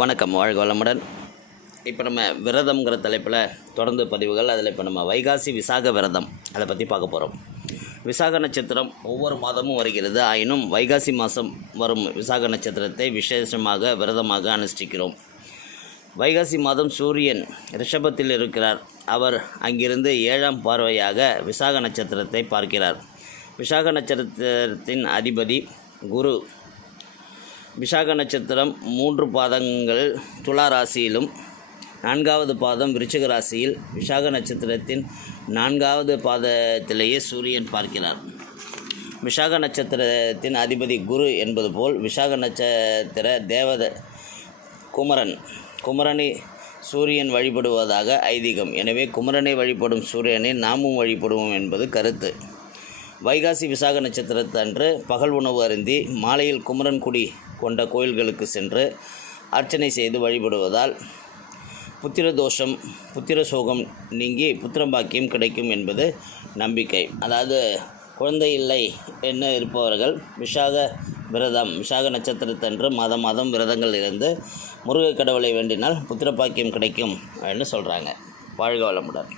வணக்கம் வாழ்க வளமுடன். இப்போ நம்ம விரதம்ங்கிற தலைப்பில் தொடர்ந்து பதிவுகள் அதில் இப்போ நம்ம வைகாசி விசாக விரதம் அதை பற்றி பார்க்க போகிறோம் விசாக நட்சத்திரம் ஒவ்வொரு மாதமும் வருகிறது ஆயினும் வைகாசி மாதம் வரும் விசாக நட்சத்திரத்தை விசேஷமாக விரதமாக அனுஷ்டிக்கிறோம். வைகாசி மாதம் சூரியன் ரிஷபத்தில் இருக்கிறார். அவர் அங்கிருந்து ஏழாம் பார்வையாக விசாக நட்சத்திரத்தை பார்க்கிறார். விசாக நட்சத்திரத்தின் அதிபதி குரு விசாக நட்சத்திரம் மூன்று பாதங்கள் துலா ராசியிலும் நான்காவது பாதம் விருச்சிக ராசியில். விசாக நட்சத்திரத்தின் நான்காவது பாதத்திலேயே சூரியன் பார்க்கிறார். விசாக நட்சத்திரத்தின் அதிபதி குரு என்பது போல் விசாக நட்சத்திர தேவத குமரன் குமரனை சூரியன் வழிபடுவதாக ஐதீகம். எனவே குமரனை வழிபடும் சூரியனை நாமும் வழிபடுவோம் என்பது கருத்து. வைகாசி விசாக நட்சத்திரத்தன்று பகல் உணவு அருந்தி மாலையில் குமரன் குடி கொண்ட கோயில்களுக்கு சென்று அர்ச்சனை செய்து வழிபடுவதால் புத்திர தோஷம் புத்திர சோகம் நீங்கி புத்திரபாக்கியம் கிடைக்கும் என்பது நம்பிக்கை. அதாவது குழந்தை இல்லை என்ன இருப்பவர்கள் விஷாக விரதம் விஷாக நட்சத்திரத்தன்று மாதம் மாதம் விரதங்கள் இருந்து முருகக் கடவுளை வேண்டினால் புத்திரபாக்கியம் கிடைக்கும் அப்படின்னு சொல்கிறாங்க வாழ்க வளமுடன்.